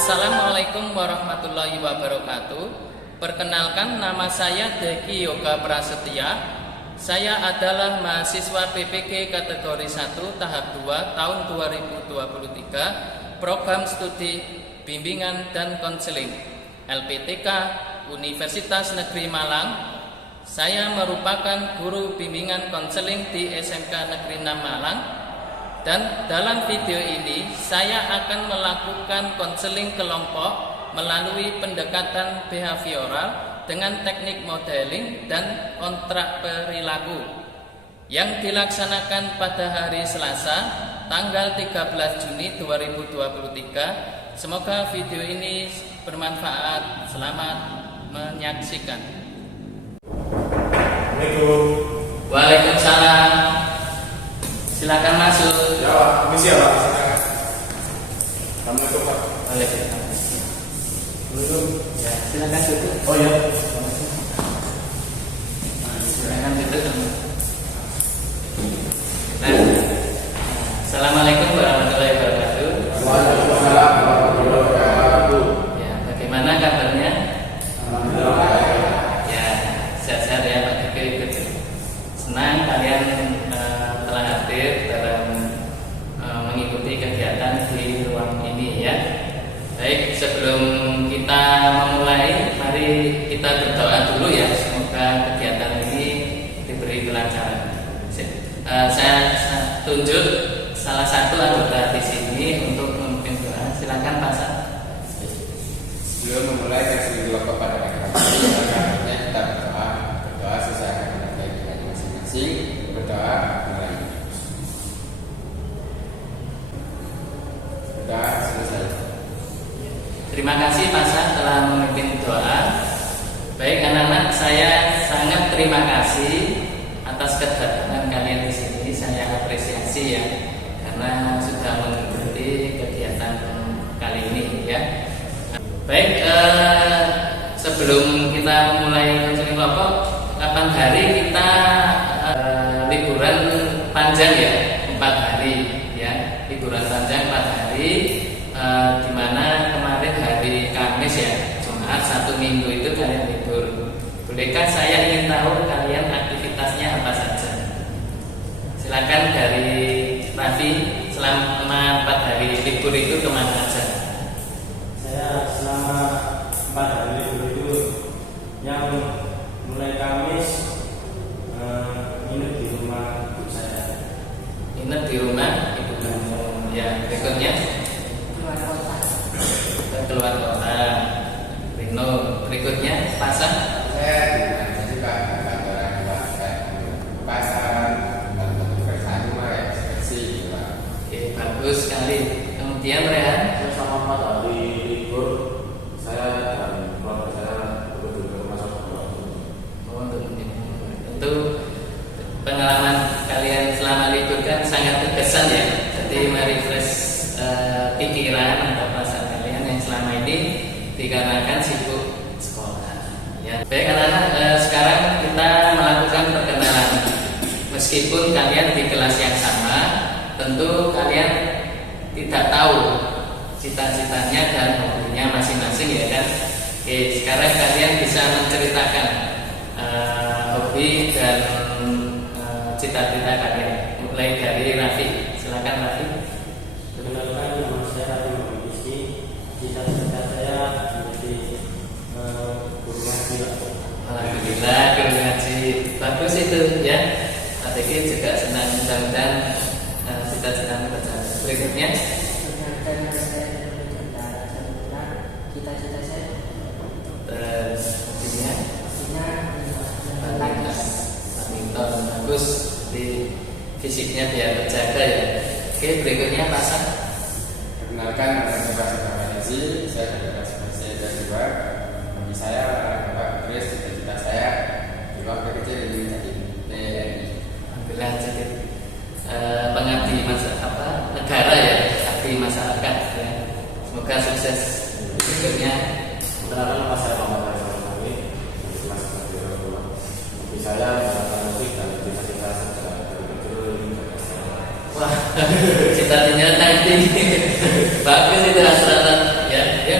Assalamualaikum warahmatullahi wabarakatuh. Perkenalkan, nama saya Deki Yoga Prasetya. Saya adalah mahasiswa PPG kategori 1 tahap 2 tahun 2023, program studi bimbingan dan konseling LPTK Universitas Negeri Malang. Saya merupakan guru bimbingan konseling di SMK Negeri 6 Malang. Dan dalam video ini saya akan melakukan konseling kelompok melalui pendekatan behavioral dengan teknik modeling dan kontrak perilaku yang dilaksanakan pada hari Selasa tanggal 13 Juni 2023. Semoga video ini bermanfaat. Selamat menyaksikan. Assalamualaikum. Waalaikumsalam. Silakan masuk. Ya, Pak. Misi ya, Pak. Silakan. Assalamualaikum, Pak. Waalaikumsalam. Assalamualaikum. Ya, silakan duduk. Oh ya. Silakan duduk. Nah, Assalamualaikum warahmatullahi wabarakatuh. Waalaikumsalam warahmatullahi wabarakatuh. Ya, bagaimana kabarnya? Alhamdulillah. Ya, sehat-sehat ya Pak Diki. Senang kalian telah hadir dalam mengikuti kegiatan di ruang ini ya. Baik, sebelum kita memulai, mari kita berdoa dulu ya. Semoga kegiatan ini diberi kelancaran. Saya tunjuk salah satu anggota di sini untuk memimpin doa. Silakan Pak Sa. Sebelum memulai sesi kelompok pada akhirnya kita berdoa sesuai dengan keinginan masing-masing. Berdoa mulai. Berdoa selesai. Terima kasih Pak Sa telah memimpin doa. Baik anak-anak, saya sangat terima kasih atas kedatangan kalian di sini. Saya apresiasi ya, karena sudah mengikuti kegiatan kali ini ya. Baik, sebelum kita mulai konseling kelompok, kapan hari kita liburan panjang ya, 4 hari ya, liburan panjang 4 hari, di mana kemarin hari Kamis ya, Jumat 1 minggu itu kalian libur. Bolehkah saya ingin tahu kalian aktivitasnya apa saja? Silakan dari Raffi, selama 4 hari libur itu kemana aja? Saya selama 4 hari libur itu yang mulai Kamis nginep di rumah ibu saya. Ingat di rumah ibu kamu. Ya, berikutnya keluar kota. Rino, berikutnya pasar. Saya juga kantoran ke pasar, kebersihan rumah ya, bersih. Oke, bagus sekali. Kemudian Rehan, Saya selama 4 hari libur saya dan keluarga saya berkunjung ke rumah saudara. untuk tentu pengalaman kalian selama libur kan sangat berkesan ya. Jadi merefresh pikiran atau perasaan kalian yang selama ini dikarenakan sibuk sekolah. Ya. Baik anak-anak, sekarang kita melakukan perkenalan. Meskipun kalian di kelas yang sama, tentu kalian tidak tahu cita-citanya dan hobinya masing-masing ya kan. Oke, sekarang kalian bisa menceritakan hobi dan cita-cita kalian. Mulai dari Raffi, silakan Raffi. Perkenalkan, nama saya Raffi Muhammad Rizky. Cita-cita saya menjadi guru ngaji. Alhamdulillah, guru ngaji. Bagus itu ya. Pak Diki juga senang, mudah-mudahan cita-cita tercapai. Berikutnya, cita-cita saya terus hobinya badminton. Bagus, di fisiknya biar terjaga ya. Oke, berikutnya pasang. Perkenalkan, nama saya Bapak Desi. Saya dari kelas juga. Hobi saya Bapak Chris, cita-cita saya di waktu kecil ingin jadi TNI. Alhamdulillah jadi pengabdi negara ya, abdi masyarakat ya. Semoga sukses. Berikutnya, Perkenalkan, nama saya Muhammad Faisal Kami dari kelas 1 rumah. Hobi saya mengenalkan musik dan cita-cita saya dari kecil ingin jadi astronot. wah, cita-citanya tadi bagus itu rata-rata ya. Ya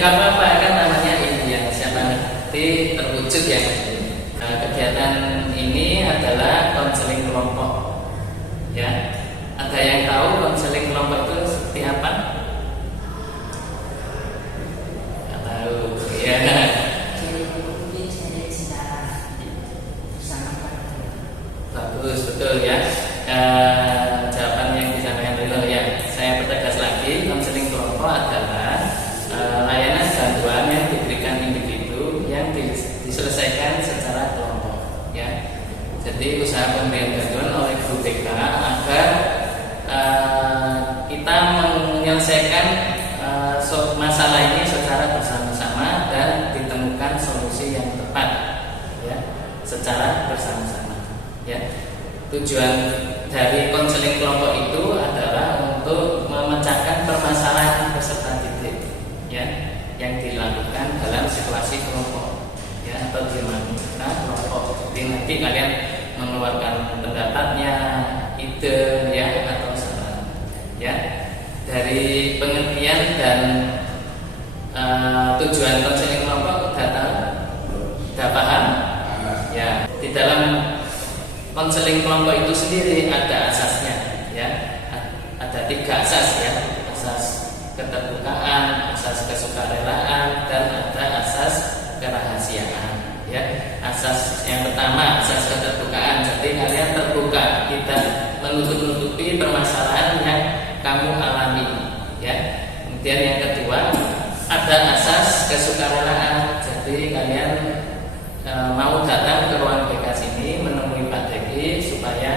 usaha pemberian bantuan oleh guru TK agar kita menyelesaikan masalah ini secara bersama-sama dan ditemukan solusi yang tepat, ya, secara bersama-sama. Ya. Tujuan dari konseling kelompok itu adalah untuk memecahkan permasalahan peserta didik, ya, yang dilakukan dalam situasi kelompok, ya, atau dinamika kelompok. Jadi nanti kalian mengeluarkan pendapatnya, ide, ya, atau saran, ya. Dari pengertian dan tujuan konseling kelompok sudah paham? Ya, di dalam konseling kelompok itu sendiri ada asasnya, ya, ada 3 asas, ya, asas keterbukaan, asas kesukarelaan, dan ada asas kerahasiaan, ya. Asas yang pertama, asas keterbukaan. Jadi kalian terbuka, tidak menutup-nutupi permasalahan yang kamu alami, ya. Kemudian yang kedua, ada asas kesukarelaan. Jadi kalian mau datang ke ruang BK sini menemui Pak Deki supaya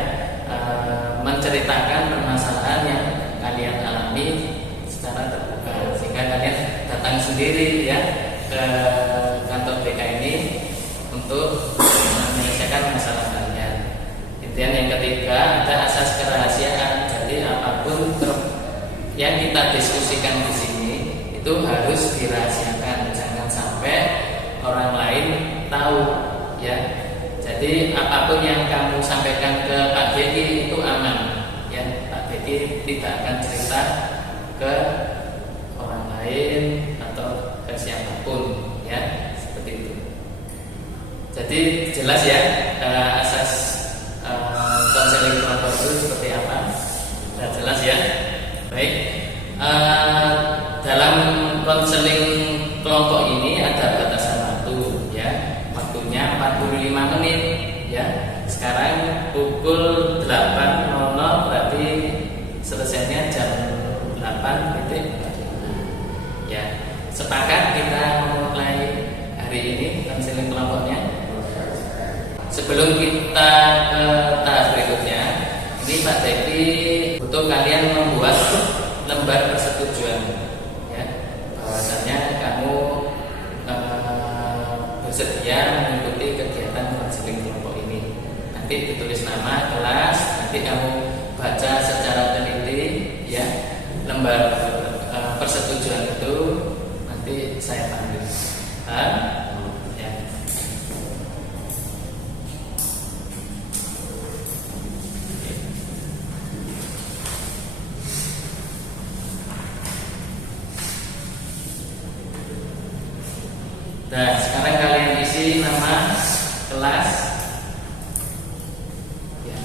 menceritakan permasalahan yang kalian alami secara terbuka, sehingga kalian datang sendiri, ya, ke kantor BK ini untuk menyelesaikan masalah kalian. Kemudian yang ketiga, ada asas kerahasiaan. Jadi apapun yang kita diskusikan di sini itu harus dirahasiakan, jangan sampai orang lain tahu, ya. Jadi apapun yang kamu sampaikan ke Pak Deki itu aman, ya. Pak Deki tidak akan cerita ke orang lain atau ke siapapun, ya, seperti itu. Jadi jelas, ya, asas konseling kelompok itu seperti apa? Sudah jelas, ya. Baik. Dalam konseling kelompok ini ada batasan waktu, ya. Waktunya 45 menit, ya. Sekarang pukul 8.00, berarti selesainya jam 8.00, ya. Sepakat kita memulai hari ini konseling kelompoknya. Sebelum kita ke tahap berikutnya, ini Pak Deki butuh kalian membuat lembar persetujuan, ya, bahwasanya kamu bersedia mengikuti kegiatan konseling kelompok ini. Nanti ditulis nama, kelas, nanti kamu baca secara teliti, ya, lembar persetujuan itu nanti saya panggil. Ya. Nah, sekarang kalian isi nama, kelas, ya.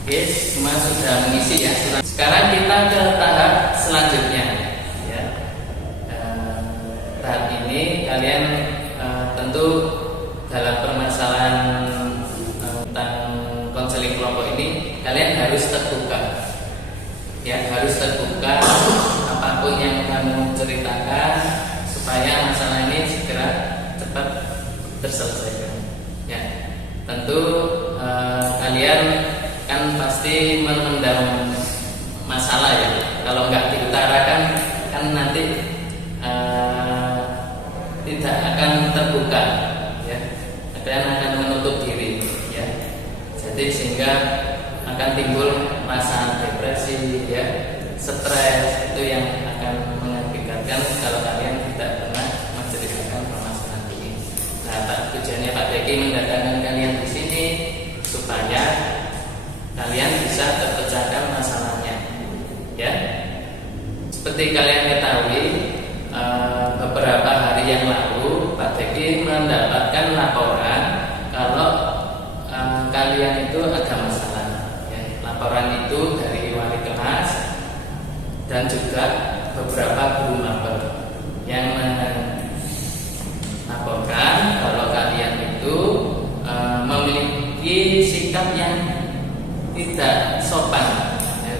Oke, semua sudah mengisi, ya. Sekarang kita ke tahap selanjutnya, ya. Tahap ini kalian tentu dalam permasalahan tentang konseling kelompok ini kalian harus terbuka, ya, harus terbuka. Apapun yang kamu ceritakan supaya masalah ini segera cepat terselesaikan, ya. Tentu kalian kan pasti memendam masalah, ya. Kalau nggak diutarakan kan nanti tidak akan terbuka, ya. Kalian akan menutup diri, ya. Jadi sehingga akan timbul rasa depresi, ya, stres, itu yang akan mengakibatkan kalau kalian tidak pernah menceritakan permasalahan ini. Nah, tujuannya Pak Deki mendatangkan kalian di sini supaya kalian bisa terpecahkan masalahnya, ya. Seperti kalian ketahui, beberapa hari yang lalu Pak Deki mendapatkan laporan kalau kalian itu ada masalah, ya. Laporan itu dari wali kelas dan juga beberapa guru mapel yang melaporkan kalau kalian itu memiliki sikap yang tidak sopan, ya,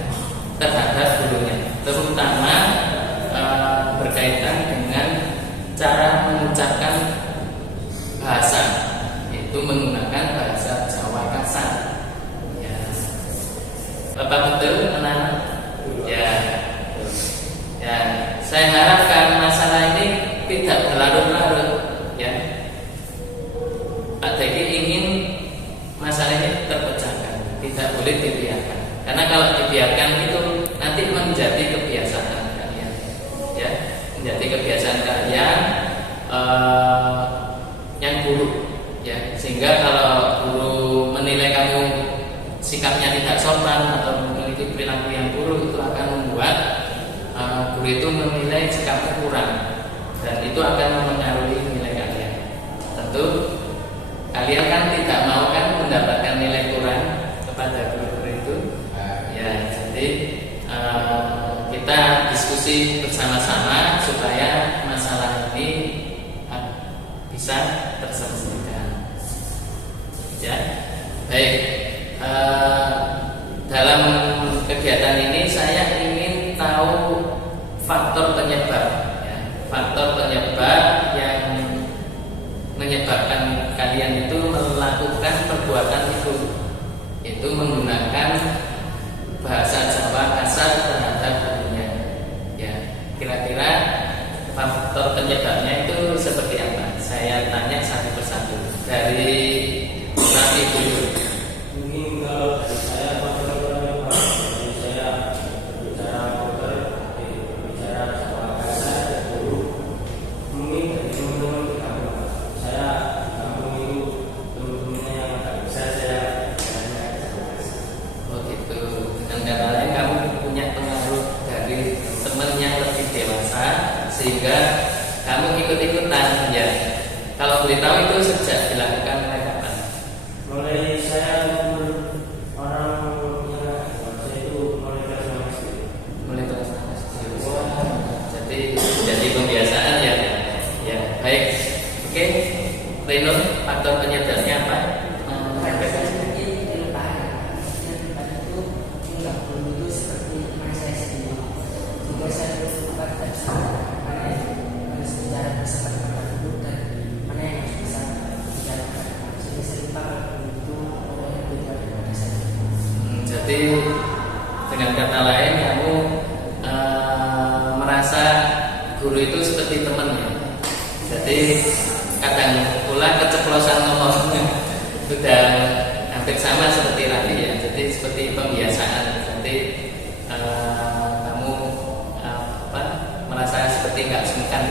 terhadap gurunya, terutama berkaitan dengan cara mengucapkan Bapak betul anak-anak? Ya. Ya, saya harapkan masalah ini tidak berlarut-larut ya. Pak Deki ingin masalah ini terpecahkan, tidak boleh dibiarkan. Karena kalau dibiarkan itu nanti menjadi kebiasaan kalian, ya, menjadi kebiasaan kalian yang buruk, ya. Sehingga kalau guru menilai kamu sikapnya tidak sopan atau memiliki perilaku yang buruk, itu akan membuat guru itu menilai sikapnya kurang, dan itu akan mempengaruhi nilai kalian. Tentu kalian kan tidak mau kan mendapatkan nilai kurang kepada guru itu, ya. Jadi kita diskusi bersama-sama supaya masalah ini bisa terselesaikan. Ya, baik. Dalam kegiatan ini saya ingin tahu faktor penyebab, ya. Faktor penyebab yang menyebabkan kalian itu melakukan perbuatan itu menggunakan bahasa Jawa kasar terhadap gurunya, ya. Kira-kira faktor penyebabnya itu seperti apa? Saya tanya satu persatu dari Nabi dulu. Mungkin kalau dari saya berbicara dokter, berbicara soal kasar guru, mungkin dari teman-teman di kampung saya, di kampung itu teman-temannya yang tak bisa saya tanya. Oh gitu. Dengan kata lain kamu punya pengaruh dari teman yang lebih dewasa sehingga kamu ikut-ikutan, ya. Kalau boleh tahu itu sejak dilakukan mulai kapan? Mulai saya orang yang saya itu mulai kelas 6 SD. Mulai kelas 6 SD. Wah, jadi kebiasaan, ya. Ya, baik. Oke. Reno, faktor penyebabnya apa? Jadi dengan kata lain kamu merasa guru itu seperti temannya. Jadi kadang pula keceplosan ngomongnya sudah hampir sama seperti tadi, ya. Jadi seperti pembiasaan. Jadi kamu merasa seperti nggak sungkan.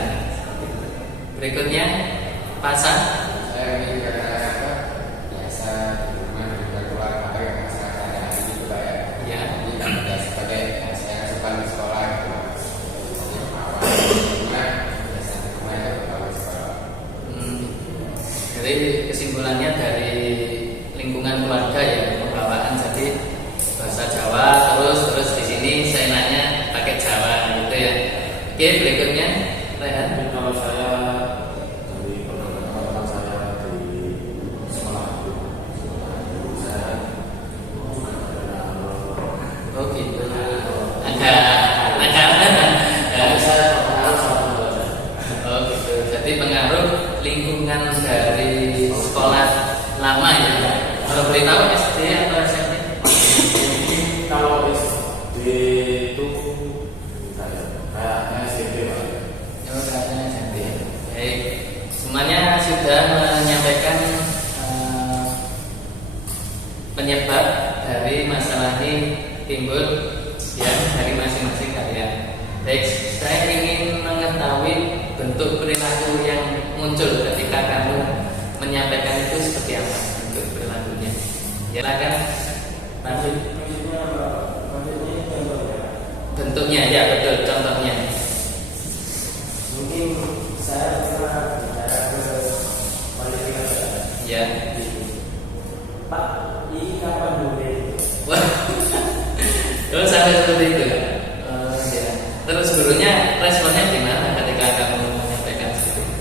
Berikutnya pasang. Saya ini kadang-kadang biasa di rumah juga keluar pakai masyarakat yang ada gitu Pak, ya. Ya. Ini kan sudah sebagai saya suka di sekolah gitu. Jadi awal rumah biasa di rumah itu kalau di sekolah. Jadi kesimpulannya dari lingkungan keluarga, ya, pembawaan jadi bahasa Jawa terus di sini saya nanya pakai Jawa gitu, ya. Oke, berikutnya Rehan. Kalau saya dari teman-teman saya di sekolah saya Oh gitu. Agak saya pengaruh sama teman saya. Oh gitu. Jadi pengaruh lingkungan dari sekolah lama, ya. Kalau boleh tahu SD atau SMP? Mungkin kalau SD itu kayaknya SMP Pak. Oh, kayaknya SMP. Baik. Semuanya sudah menyampaikan penyebab dari masalah ini timbul, ya, dari masing-masing kalian. Baik, saya ingin mengetahui bentuk perilaku yang muncul ketika kamu menyampaikan itu seperti apa bentuk perilakunya. Ya, silakan. Lanjut. Maksudnya contohnya. Bentuknya, ya betul, contohnya. Mungkin saya pernah bicara ke kualifikasi saya. Ya. Pak, ini kapan boleh? Wah. Oh, sampai seperti itu. Oh, ya. Terus gurunya responnya gimana ketika kamu menyampaikan seperti itu?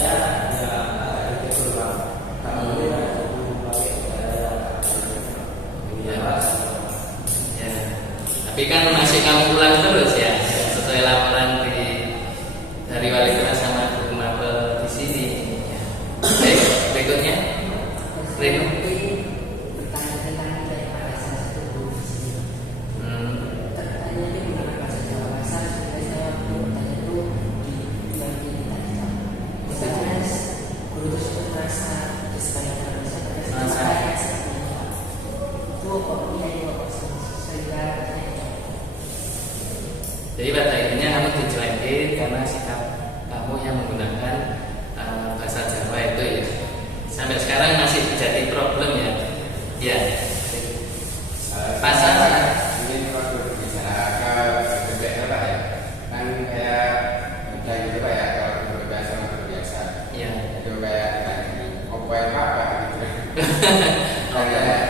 Ya, agak berulang. Kamu boleh pakai cara Ya. Ya. Tapi kan masih kamu ulang terus, ya, sesuai laporan dari wali kelas sama guru mapel di sini. Ya. Baik, berikutnya. Reno. Jadi pada intinya kamu dicuekin karena sikap kamu yang menggunakan bahasa Jawa itu ya. Sampai sekarang masih jadi problem ya. Ya. Pasal ini waktu bicara ke BBM Pak ya, kan kayak udah gitu Pak ya, kalau berbahasa biasa. ya. Itu kayak opo apa gitu. Kayak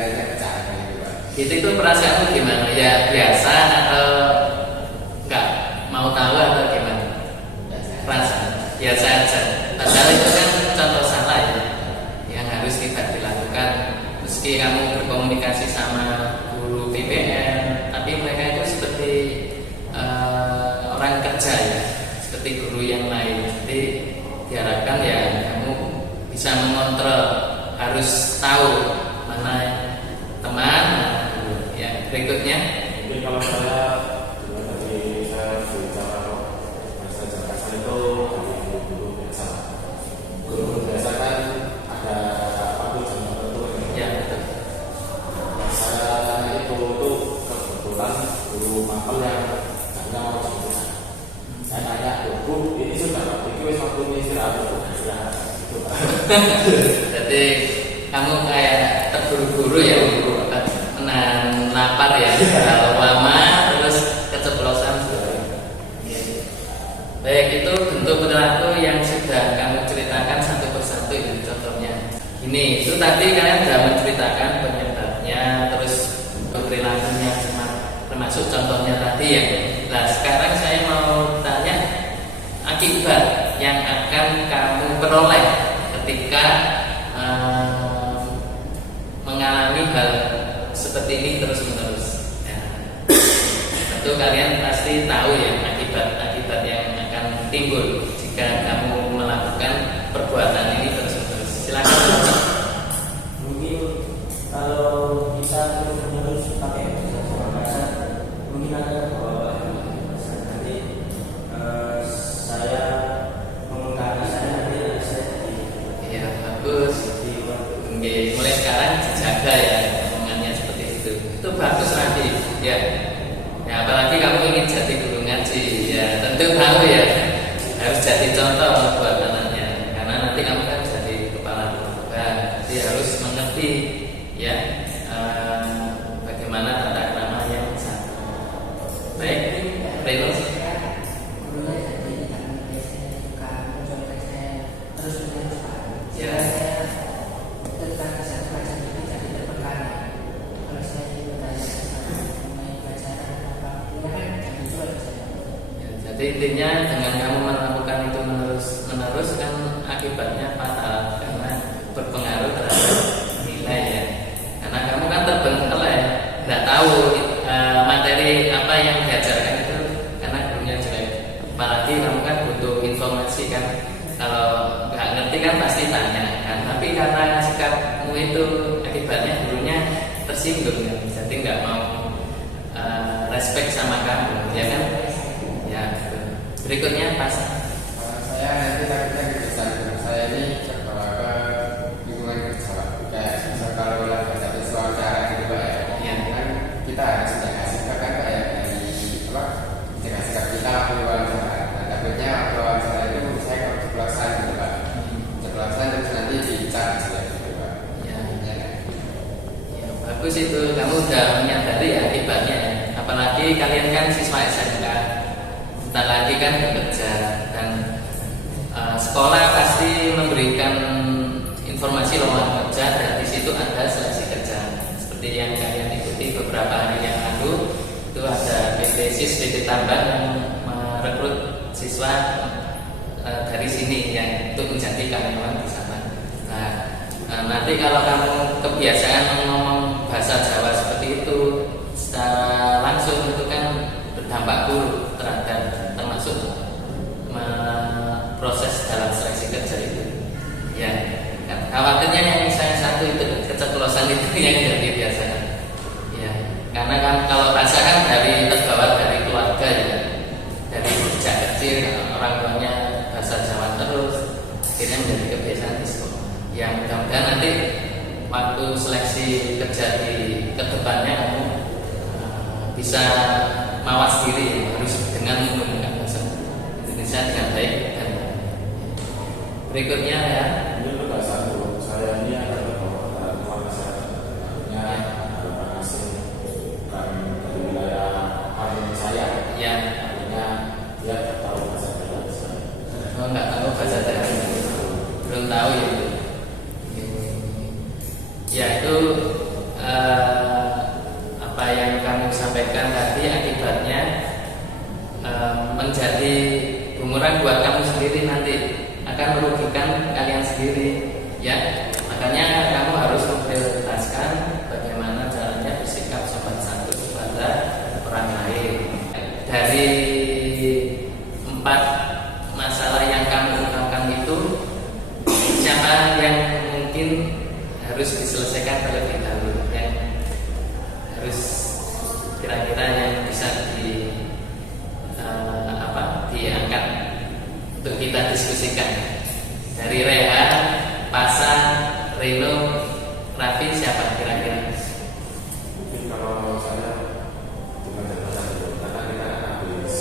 ngajak bercanda gitu Pak. Itu perasaanmu gimana? Ya biasa atau nggak mau tahu atau gimana? Rasa biasa aja. Padahal itu kan contoh salah ya, yang harus tidak dilakukan. Meski kamu berkomunikasi sama guru PPN, tapi mereka itu seperti orang kerja ya, seperti guru yang lain. Jadi diharapkan ya kamu bisa mengontrol, harus tahu mana teman, mana guru. Ya berikutnya. Mungkin kalau saya dari saya bicara bahasa Jawa itu dari guru biasa. Guru biasa kan ada waktu jam tertentu. Ya betul. Saya itu tuh kebetulan guru mapel yang jamnya mau jam 9. Saya tanya, Bu, ini sudah waktu istirahat gitu Pak. Jadi kamu kayak terburu-buru ya, menahan lapar ya. Kalau lama terus keceplosan. Baik, itu bentuk perilaku yang sudah kamu ceritakan satu persatu ya, contohnya. Ini itu tadi kalian sudah menceritakan penyebabnya, terus perilakunya, termasuk contohnya tadi ya. Nah sekarang saya mau tanya akibat yang akan kamu peroleh ketika mengalami hal seperti ini terus menerus. Ya. Tentu kalian pasti tahu ya akibat yang akan timbul jika kamu melakukan perbuatan ini terus menerus. Silakan. Mungkin kalau kita terus pakai bahasa mungkin ada nanti saya mengungkapkan saya nanti Ya bagus. Oke, mulai sekarang dijaga ya omongannya seperti itu. Itu bagus nanti ya. Ya apalagi kamu ingin jadi guru ngaji ya, tentu tahu ya harus jadi contoh buat anaknya, karena nanti kamu kan jadi kepala keluarga, jadi harus mengerti ya bagaimana tata krama yang satu. Baik, Reno. Ya. Jadi intinya dengan kamu melakukan itu menerus kan akibatnya fatal karena berpengaruh terhadap nilai ya. Karena kamu kan terbengkalai, nggak tahu materi apa yang diajarkan itu karena gurunya jelek. Apalagi kamu kan butuh informasi kan, kalau nggak ngerti kan pasti tanya kan. Tapi karena sikapmu itu akibatnya gurunya tersinggung kan, jadi nggak mau respect sama kamu, ya kan? Ya. Berikutnya pas Saya nanti takutnya kebiasaan guru saya ini terbawa ke lingkungan kerja Pak. Kayak misal kalau lagi ada suatu acara gitu Pak ya, ya. kan kita harus menjaga sikap kan Pak ya, dari apa menjaga sikap kita waktu wawancara. Nah takutnya waktu wawancara itu saya kalau keceplosan gitu Pak, keceplosan terus nanti dicap jelek gitu Pak. Ya. Ya kan? Ya, bagus itu kamu udah menyadari ya akibatnya ya. Apalagi kalian kan siswa SMK, bentar lagi kan bekerja dan sekolah pasti memberikan informasi lowongan kerja dan di situ ada seleksi kerja seperti yang kalian ikuti beberapa hari yang lalu. Itu ada BPSIS PT Tambang yang merekrut siswa dari sini yang untuk menjadi karyawan di sana. Nah, nanti kalau kamu kebiasaan ngomong bahasa Jawa seperti itu secara langsung itu kan berdampak buruk terhadap termasuk proses dalam seleksi kerja itu. Ya, khawatirnya yang saya satu itu keceplosan itu yang jadi biasa. Ya, karena kan kalau bahasa kan terbawa dari keluarga ya, dari sejak kecil orang tuanya bahasa Jawa terus, akhirnya menjadi kebiasaan di sekolah. Yang mudah-mudahan nanti waktu seleksi kerja di kedepannya kamu bisa mawas diri, harus dengan menggunakan bahasa Indonesia dengan baik. Dan berikutnya ya, Ini bahasa saya ini ada beberapa saya harapan asing bukan dari wilayah kampung saya. ya, Artinya dia tahu bahasa Jawa saya. oh, nggak tahu bahasa daerah, belum tahu ya. Ya itu apa yang kamu sampaikan tadi akibatnya menjadi bumerang buat kamu sendiri, nanti akan merugikan kalian sendiri ya. Makanya kamu harus memprioritaskan bagaimana caranya bersikap sopan santun kepada orang lain. Dari 4 masalah yang kamu ungkapkan itu, siapa yang mungkin harus diselesaikan terlebih dahulu, yang harus kira-kira yang bisa diangkat untuk kita diskusikan? Dari Rehan, Pasan, Reno, Raffi, siapa kira-kira? Mungkin kalau saya dengan bahasa Jawa, karena kita kan habis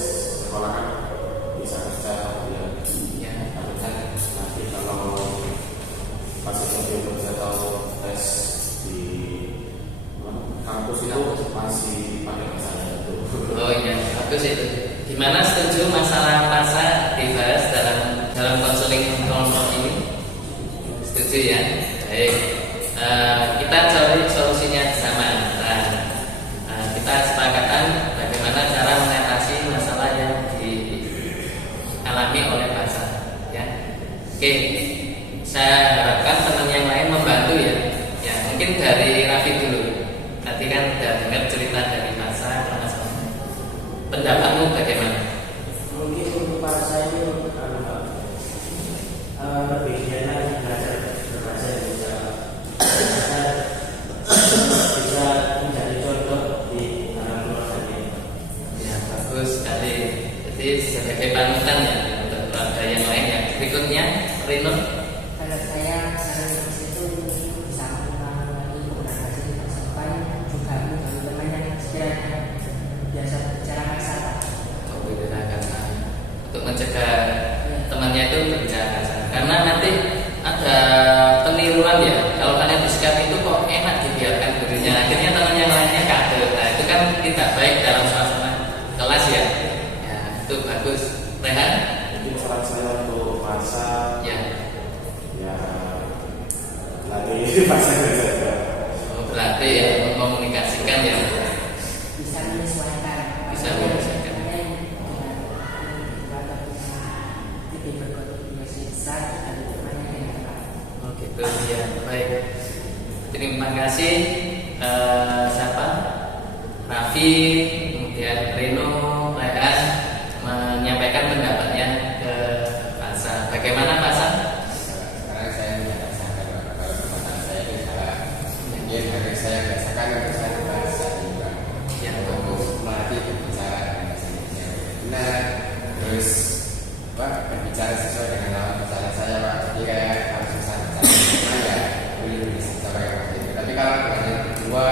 sekolah kan bisa kerja kemudian Ya, nanti kalau pas SMP kerja atau tes di kampus itu masih pakai bahasa itu. oh iya, bagus itu. Gimana, setuju masalah masa dibahas dalam konseling kelompok ini? Setuju ya? Baik. Kita cari solusinya sama. Kita sepakatan bagaimana cara mengatasi masalah yang dialami oleh pasar. Ya. Oke. Saya harapkan teman yang lain membantu ya. Ya, mungkin dari Raffi dulu. Tadi kan udah dengar cerita dari pasar, pendapatmu bagaimana? Mungkin untuk para saya ini lebih giat belajar berbahasa Indonesia. Bisa menjadi contoh di dalam keluarga ini. Ya, bagus sekali. Jadi sebagai panutan ya untuk keluarga yang lain ya. Berikutnya, Rino. Kalau saya saran itu bisa mengulangi komunikasi supaya juga menjadi teman yang sekiranya biasa berbicara kasar. Untuk mencegah temannya itu berbicara kasar. Karena nanti ada peniruan ya. Kalau kalian bersikap itu kok enak dibiarkan gurunya, akhirnya teman yang lainnya kade. Nah, itu kan tidak baik dalam suasana kelas ya. Ya, itu bagus. Rehan? Mungkin saran saya untuk bahasa Ya. latih bahasa Indonesia. Oh, berarti ya mengkomunikasikan ya. Bisa menyesuaikan. Bisa menyesuaikan. Lebih berkontribusi besar dan temannya yang tepat. Oh gitu ya, baik. Terima kasih siapa? Raffi, kemudian Reno, Rehan menyampaikan pendapatnya ke Pasar. Bagaimana Pasar? Sekarang saya menyatakan kalau permasalahan saya itu salah. Mungkin harus saya biasakan untuk saya bahasa juga. Ya, Untuk melatih berbicara dengan bahasa Indonesia yang benar. Terus berbicara sesuai dengan lawan bicara saya, Pak. Jadi kayak harus bisa bicara ya, boleh bisa pakai bahasa itu. Tapi kalau dengan yang kedua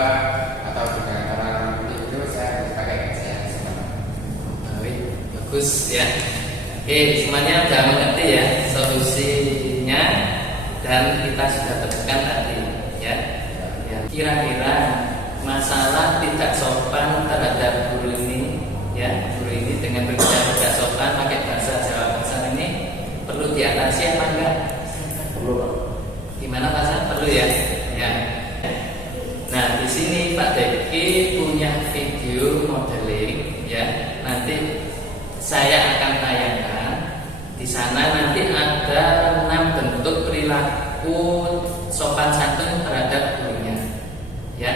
atau dengan orang itu saya harus pakai bahasa yang sama. baik, bagus ya. Oke, semuanya sudah mengerti ya solusinya dan kita sudah temukan tadi ya. Ya, kira-kira masalah tidak sopan terhadap guru ini ya, guru ini dengan berbicara tidak sopan pakai bahasa Jawa Pasar ini perlu diatasi apa enggak? Perlu Pak. Gimana Pasar? Perlu ya? Ya. Nah, di sini Pak Deki punya video modeling ya. Nanti saya akan tayangkan. Di sana nanti ada 6 bentuk perilaku sopan santun terhadap gurunya. Ya.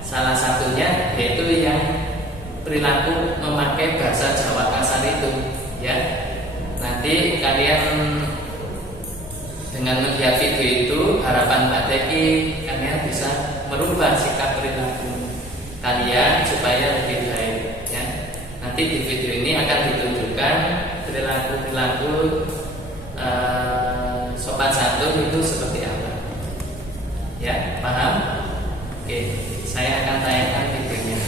Salah satunya yaitu yang perilaku memakai bahasa Jawa kasar itu, ya. Nanti kalian dengan melihat video itu, harapan Pak Teki kalian bisa merubah sikap perilaku kalian supaya lebih baik, ya. Nanti di video ini akan ditunjukkan perilaku sopan santun itu seperti apa, ya. Paham? Oke, saya akan tayangkan videonya.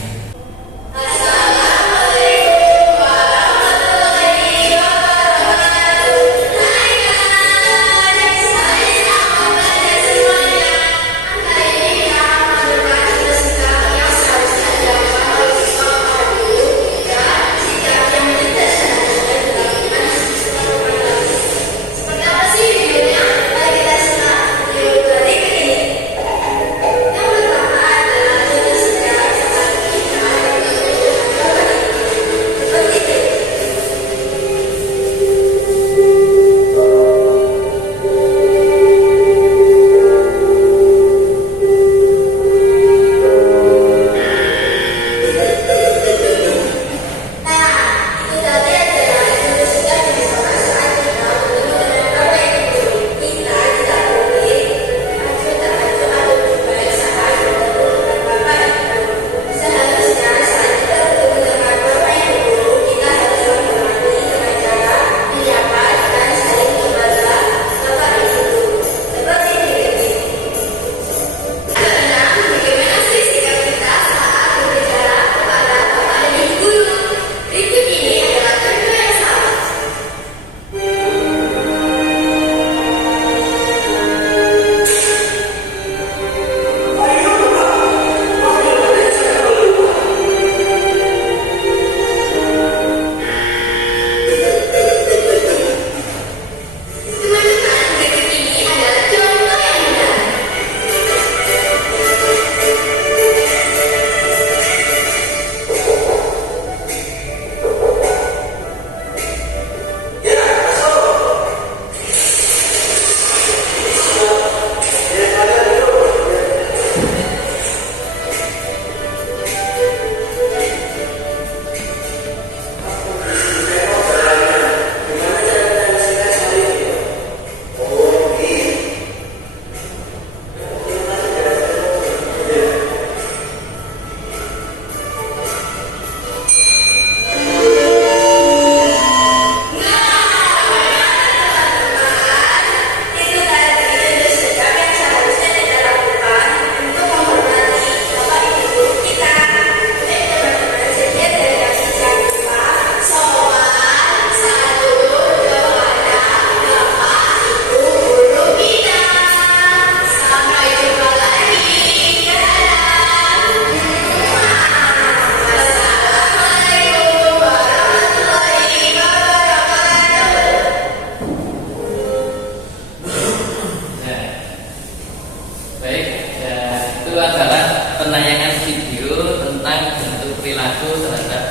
perilaku terhadap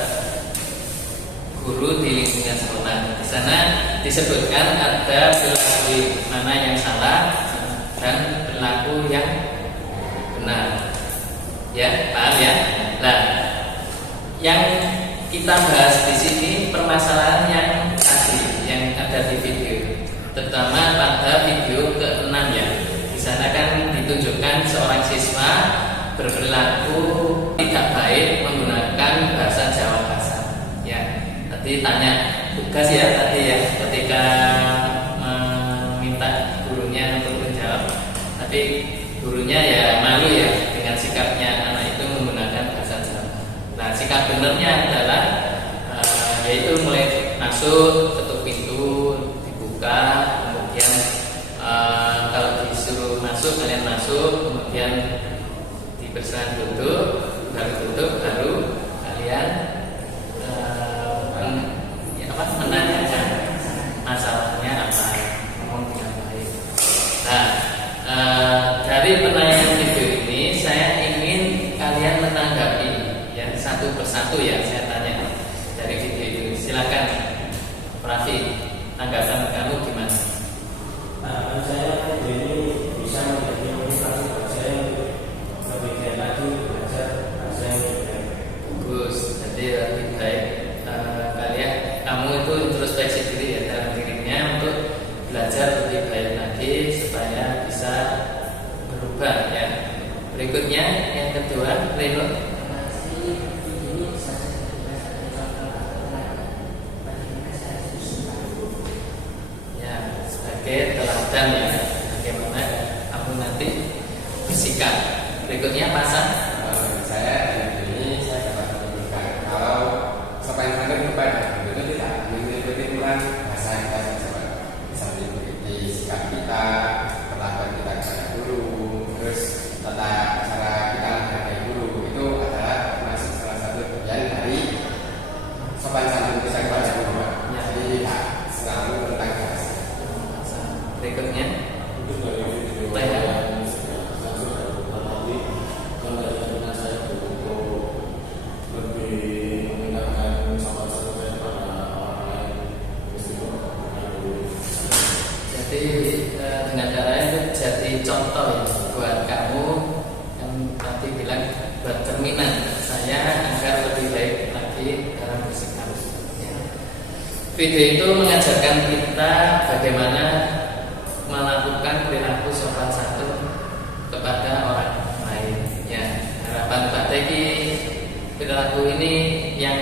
guru di lingkungan sekolah. Di sana disebutkan ada perilaku mana yang salah dan perilaku yang benar. Ya, paham ya? Nah, yang kita bahas di sini permasalahan yang tadi yang ada di video, terutama pada video ke-6 ya. Di sana kan ditunjukkan seorang siswa berperilaku tidak baik menggunakan bahasa Jawa kasar. Ya, tadi tanya tugas ya tadi ya, ketika meminta gurunya untuk menjawab, tapi gurunya ya malu ya dengan sikapnya anak itu menggunakan bahasa Jawa. Nah, sikap benernya adalah yaitu mulai masuk, ketuk pintu, dibuka, kemudian kalau disuruh masuk kalian masuk, kemudian dipersilakan duduk, baru kalian menanyakan masalahnya apa, ngomong dengan baik. Nah, dari penanyaan video ini saya ingin kalian menanggapi ya satu persatu ya, saya tanya dari video itu. Silakan, Raffi, tanggapan kamu gimana? Harapan saya ini bisa menjadi motivasi buat saya untuk lebih giat lagi belajar bahasa yang lebih baik. Bagus, jadi lebih baik kamu itu introspeksi diri ya dalam dirinya untuk belajar lebih baik lagi supaya bisa berubah ya. Berikutnya yang kedua, Reno. Ya, sebagai teladan ya, bagaimana kamu nanti bersikap. Berikutnya pasang. Saya ini saya dapat menunjukkan kalau sopan santun kepada guru itu tidak mengikuti aturan bahasa kita saja, bisa mengikuti sikap kita, perlakuan kita kepada guru, terus tata cara kita menghargai guru itu adalah masih salah satu bagian dari sopan santun kita kepada guru. Jadi tidak selalu tentang bahasa. Berikutnya. Jadi dengan cara itu jadi contoh ya buat kamu yang tadi bilang buat cerminan saya agar lebih baik lagi dalam bersikap. Ya. Video itu mengajarkan kita bagaimana melakukan perilaku sopan santun kepada orang lain. Ya, harapan Pak Teki perilaku ini yang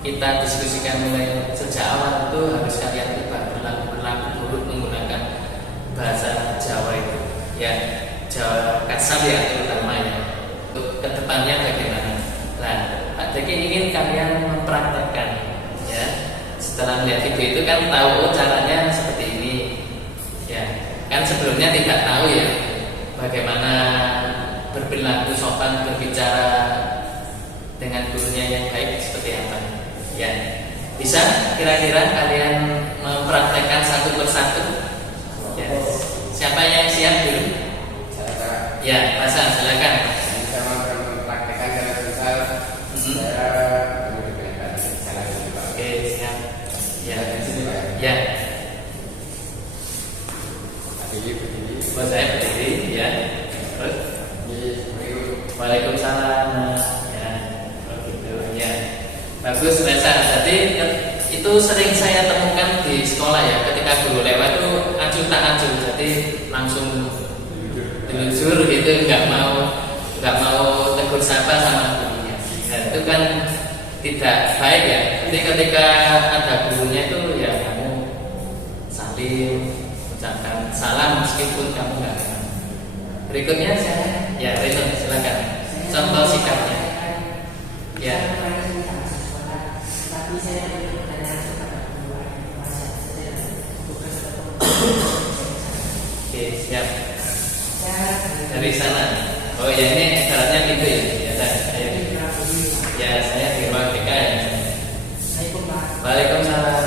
kita diskusikan mulai sejak awal itu harus kalian ubah perilaku buruk menggunakan bahasa Jawa itu ya, Jawa kasar ya terutama ya. Untuk kedepannya bagaimana? Nah, Pak Deki ingin kalian mempraktekkan ya. Setelah melihat video itu kan tahu caranya seperti ini ya. Kan sebelumnya tidak tahu ya bagaimana berperilaku sopan berbicara dengan gurunya yang baik seperti apa ya. Bisa kira-kira kalian mempraktekkan satu persatu ya. Siapa yang siap dulu? Saya Ya, pasang silakan. saya mau mempraktekkan cara misal saya diberikan cara itu Pak. Oke, siap. Ya, Di sini Pak. ya. Berdiri. Buat saya berdiri ya. Terus Waalaikumsalam. Ya, begitu ya. Bagus, Reza. Jadi itu sering saya temukan di sekolah ya. Ketika guru lewat itu aju tak aju, jadi langsung telusur gitu, nggak mau tegur sapa sama gurunya. Nah, itu kan tidak baik ya. Jadi ketika ada gurunya itu ya kamu salim, ucapkan salam meskipun kamu nggak kenal. Berikutnya saya, ya Reno silakan. Contoh sikapnya. Ya. Tapi saya bertanya kepada guru Oke, siap. Dari sana. Oh ya, ini syaratnya gitu ya. Ya, saya. Ya, saya di ruang TK ya. Waalaikumsalam.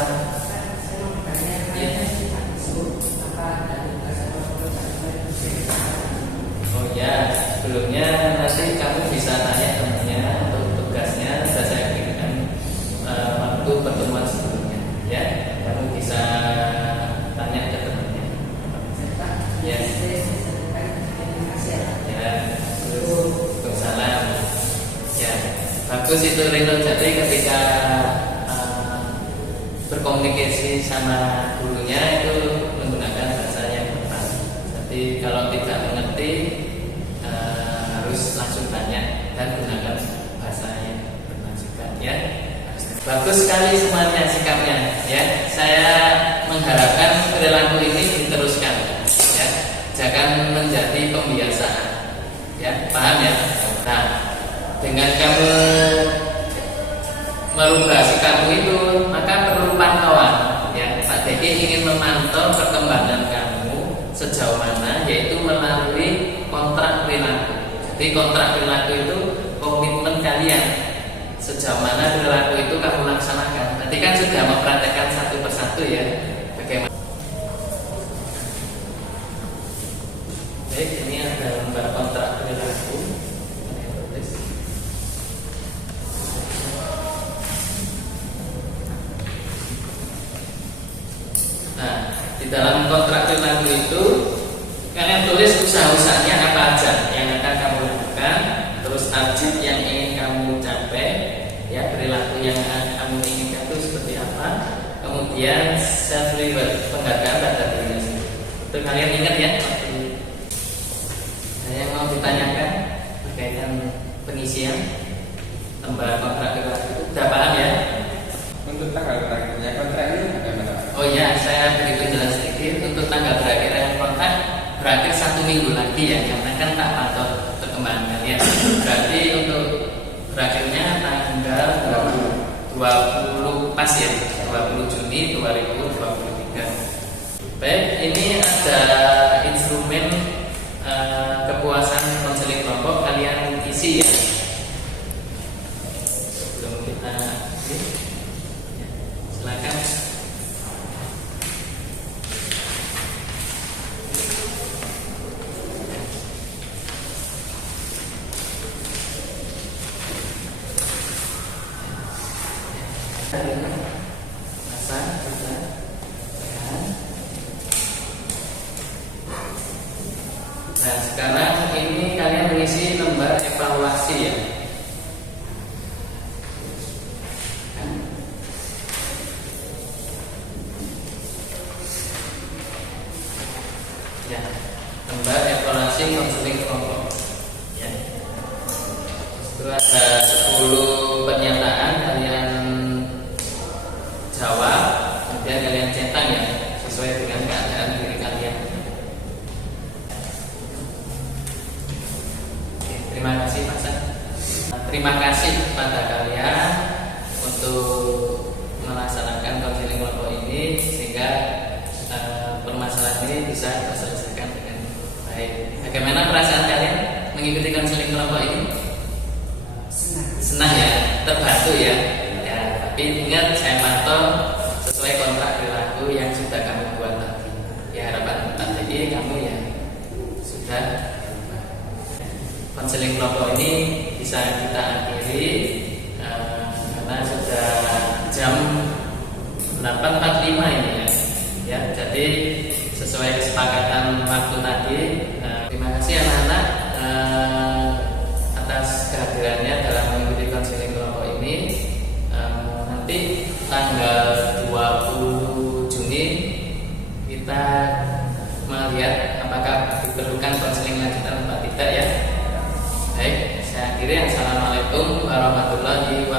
Oh ya, sebelumnya nanti kamu bisa tanya temannya untuk tugasnya waktu pertemuan sebelumnya. Ya, kamu bisa tanya ke temannya. Ya. Ya, terus salam. Ya, bagus itu Rino. Jadi ketika berkomunikasi sama gurunya itu menggunakan bahasa yang tepat. Jadi kalau tidak mengerti harus langsung tanya dan gunakan bahasa yang bermaksud ya. Bagus sekali semuanya sikapnya ya. Saya mengharapkan perilaku ini diteruskan ya. Jangan menjadi pembiasaan. Ya, paham ya? Nah, dengan kamu merubah sikapmu itu, maka perlu pantauan ya. Pak Deki ingin memantau perkembangan kamu sejauh mana, yaitu melalui kontrak perilaku. Jadi kontrak perilaku itu komitmen kalian, sejauh mana perilaku itu kamu laksanakan. Nanti kan sudah mempraktekkan satu persatu ya. Bagaimana? Baik, ini ada lembar kontrak perilaku. Nah, di dalam kontrak perilaku itu kalian tulis usaha-usahanya apa aja yang akan kamu lakukan, terus target yang ingin kamu capai, ya perilaku yang kamu inginkan itu seperti apa, kemudian self reward, penghargaan pada diri sendiri. Itu kalian ingat ya? Saya mau ditanyakan berkaitan pengisian lembar kontrak perilaku. Sudah paham ya? Untuk tanggal terakhirnya kontrak ini bagaimana? Oh ya, saya begitu jelas sedikit. Untuk tanggal berakhirnya kontrak berakhir 1 minggu lagi ya, karena kan tak pantau perkembangan ya. Berarti untuk berakhirnya tanggal 20 pas ya, 20 Juni 2023. Baik, ini ada instrumen kepuasan konseling kelompok, kalian isi ya. Sebelum kita silakan. Nah, sekarang ini kalian mengisi lembar evaluasi ya. Ya, lembar evaluasi konseling kelompok. Ya. Itu ada 10 pernyataan kalian jawab, kemudian kalian cetak ya sesuai dengan keadaan diri kalian. Oke, terima kasih Pak San. Terima kasih kepada kalian untuk melaksanakan konseling kelompok ini sehingga permasalahan ini bisa terselesaikan dengan baik. Bagaimana perasaan kalian mengikuti konseling kelompok ini? Senang ya, terbantu ya. Ya, tapi ingat saya pantau sesuai kontrak perilaku yang sudah kamu buat tadi. Ya, harapan tadi kamu ya sudah konseling kelompok ini bisa kita akhiri karena sudah jam 8.45 ini ya. Ya, jadi sesuai kesepakatan waktu tadi. Terima kasih anak-anak atas kehadirannya dalam mengikuti konseling kelompok ini. Nanti tanggal 20 Juni kita melihat apakah diperlukan konseling lanjutan atau tidak ya. Baik, saya akhiri. Assalamualaikum warahmatullahi wabarakatuh.